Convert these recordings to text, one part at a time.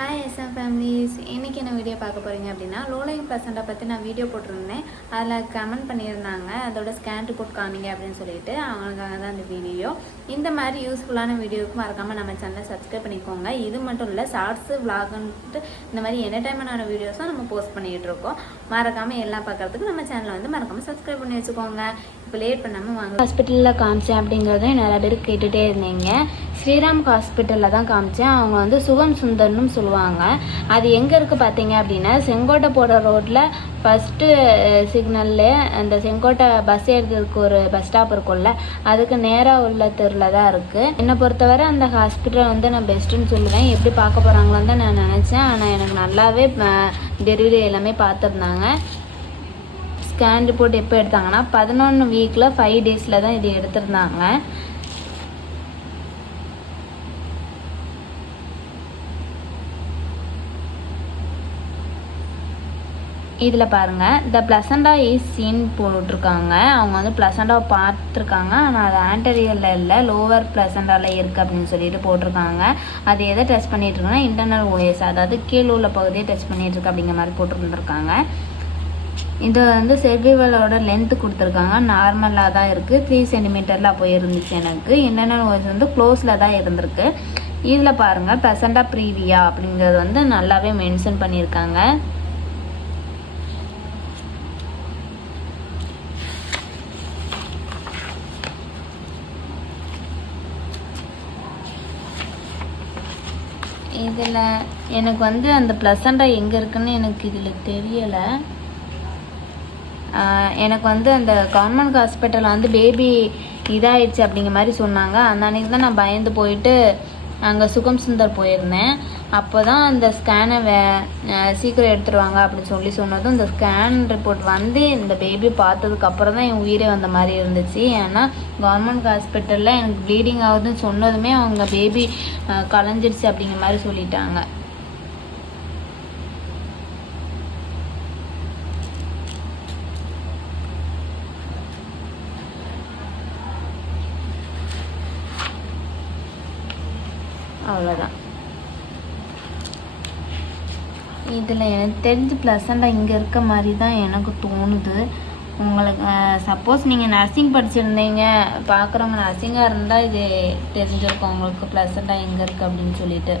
Hi SM families இன்றைக்கி என்ன video பார்க்க போகிறீங்க அப்படின்னா லோலைங் பர்சண்ட்டை பற்றி நான் வீடியோ போட்டிருந்தேன். அதில் கமெண்ட் பண்ணியிருந்தாங்க. அதோட ஸ்கேன் ரிப்போர்ட் காமிங்க அப்படின்னு சொல்லிட்டு அவங்களுக்காக தான் அந்த வீடியோ இந்த மாதிரி யூஸ்ஃபுல்லான வீடியோவுக்கு மறக்காமல் நம்ம சேனலை சப்ஸ்கிரைப் பண்ணிக்கோங்க. இது மட்டும் இல்லை ஷார்ட்ஸு விளாகுன்ட்டு இந்த மாதிரி என்டர்டைன்மெண்டான வீடியோஸும் நம்ம போஸ்ட் பண்ணிகிட்டு இருக்கோம். மறக்காமல் எல்லாம் பார்க்குறதுக்கு நம்ம சேனலை வந்து மறக்காமல் சப்ஸ்கிரைப் பண்ணி வச்சுக்கோங்க. இப்போ லேட் பண்ணாமல் வாங்க. ஹாஸ்பிட்டலில் காமிச்சேன் அப்படிங்கிறத நிறைய பேர் கேட்டுகிட்டே இருந்தீங்க. ஸ்ரீராம் ஹாஸ்பிட்டலில் தான் காமிச்சேன். அவங்க வந்து சுகம் சுந்தர்னு சொல்லுவாங்க. அது எங்கே இருக்குது பார்த்தீங்க அப்படின்னா செங்கோட்டை போகிற ரோட்டில் ஃபஸ்ட்டு சிக்னல்ல அந்த செங்கோட்டை பஸ் ஏறுறதுக்கு ஒரு பஸ் ஸ்டாப் இருக்கும்ல அதுக்கு நேராக உள்ள தெருவில் தான் இருக்குது என்னை பொறுத்தவரை அந்த ஹாஸ்பிட்டல் வந்து நான் பெஸ்ட்டுன்னு சொல்லுவேன். எப்படி பார்க்க போகிறாங்களான்னு தான் நான் நினச்சேன். ஆனால் எனக்கு நல்லாவே டெலிவரி எல்லாமே பார்த்துருந்தாங்க. ஸ்கேன் ரிப்போர்ட் எப்போ எடுத்தாங்கன்னா பதினொன்று வீக்கில் ஃபைவ் டேஸில் தான் இது எடுத்திருந்தாங்க. இதில் பாருங்கள் த பிளசண்டா இஸ் சீன் போட்டுட்ருக்காங்க. அவங்க வந்து பிளசண்டாவை பார்த்துருக்காங்க ஆனால் அது ஆன்டரியலில் இல்லை லோவர் பிளசண்டாவில் இருக்குது அப்படின்னு சொல்லிட்டு போட்டிருக்காங்க. அது எதை டெஸ்ட் பண்ணிட்டுருக்குன்னா இன்டர்னல் ஓஎஸ் அதாவது கீழ் உள்ள பகுதியை டெஸ்ட் பண்ணிகிட்ருக்கு அப்படிங்கிற மாதிரி போட்டுருந்துருக்காங்க. இது வந்து செர்விவலோட லென்த்து கொடுத்துருக்காங்க. நார்மலாக தான் இருக்குது த்ரீ சென்டிமீட்டரில் போய் இருந்துச்சு எனக்கு. இன்டர்னல் ஓஎஸ் வந்து க்ளோஸில் தான் இருந்திருக்கு. இதில் பாருங்கள் ப்ரெசண்டாக ப்ரீவியா அப்படிங்கிறது வந்து நல்லாவே மென்ஷன் பண்ணியிருக்காங்க இதில் எனக்கு வந்து அந்த ப்ளசண்டா எங்கே இருக்குன்னு எனக்கு இதில் தெரியலை. எனக்கு வந்து அந்த கவர்மெண்ட் ஹாஸ்பிட்டலில் வந்து பேபி இதாகிடுச்சு அப்படிங்கிற மாதிரி சொன்னாங்க. அந்த அன்றைக்கி தான் நான் பயந்து போயிட்டு அங்கே சுகம் சுந்தர் போயிருந்தேன். அப்போ தான் அந்த ஸ்கேனை வே சீக்கிரம் எடுத்துருவாங்க அப்படின்னு சொல்லி சொன்னதும் இந்த ஸ்கேன் ரிப்போர்ட் வந்து இந்த பேபி பார்த்ததுக்கு அப்புறம் தான் என் உயிரே வந்த மாதிரி இருந்துச்சு. ஏன்னா கவர்மெண்ட் ஹாஸ்பிட்டலில் எனக்கு ப்ளீடிங் ஆகுதுன்னு சொன்னதுமே அவங்க பேபி கலைஞ்சிருச்சு அப்படிங்கிற மாதிரி சொல்லிட்டாங்க. அவ்வளோதான் இதில் எனக்கு தெரிஞ்சு ப்ளசண்டாக இங்கே இருக்க மாதிரி தான் எனக்கு தோணுது. உங்களுக்கு சப்போஸ் நீங்கள் நர்சிங் படிச்சிருந்தீங்க பார்க்குறவங்க நர்சிங்காக இருந்தால் இது தெரிஞ்சிருக்கும் உங்களுக்கு ப்ளசண்டாக எங்கே இருக்குது அப்படின்னு சொல்லிட்டு.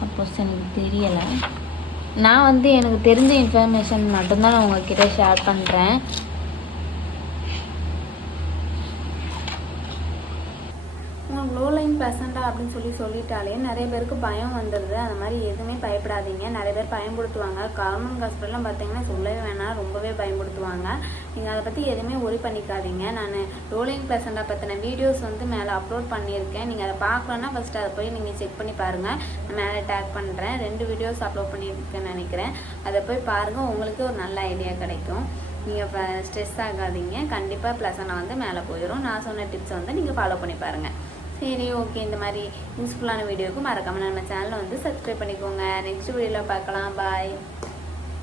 சப்போஸ் எனக்கு தெரியலை. நான் வந்து எனக்கு தெரிஞ்ச இன்ஃபர்மேஷன் மட்டும்தான் நான் உங்ககிட்ட ஷேர் பண்ணுறேன் லோ லைன் பர்சண்டா அப்படின்னு சொல்லி சொல்லிட்டாலே நிறைய பேருக்கு பயம் வந்துடுது அந்த மாதிரி எதுவுமே பயப்படாதீங்க. நிறைய பேர் பயன்படுத்துவாங்க. கவர்மெண்ட் ஹாஸ்பிட்டல்லாம் பார்த்தீங்கன்னா சொல்லவே வேணாம். ரொம்பவே பயன்படுத்துவாங்க. நீங்கள் அதை பற்றி எதுவுமே ஒரி பண்ணிக்காதீங்க. நான் லோ லைன் பர்சண்டா பற்றின வீடியோஸ் வந்து மேலே அப்லோட் பண்ணியிருக்கேன். நீங்கள் அதை பார்க்கலன்னா ஃபஸ்ட்டு அதை போய் நீங்கள் செக் பண்ணி பாருங்கள் நான் மேலே டேக் பண்ணுறேன் ரெண்டு வீடியோஸ் அப்லோட் பண்ணியிருக்கேன்னு நினைக்கிறேன். அதை போய் பாருங்கள் உங்களுக்கு ஒரு நல்ல ஐடியா கிடைக்கும். நீங்கள் இப்போ ஸ்ட்ரெஸ் ஆகாதீங்க கண்டிப்பாக ப்ளஸனை வந்து மேலே போயிடும் நான் சொன்ன டிப்ஸை வந்து நீங்கள் ஃபாலோ பண்ணி பாருங்கள் சரி ஓகே இந்த மாதிரி யூஸ்ஃபுல்லான வீடியோவுக்கு மறக்காமல் நம்ம சேனலை வந்து சப்ஸ்கிரைப் பண்ணிக்கோங்க. நெக்ஸ்ட் வீடியோவில் பார்க்கலாம். பாய்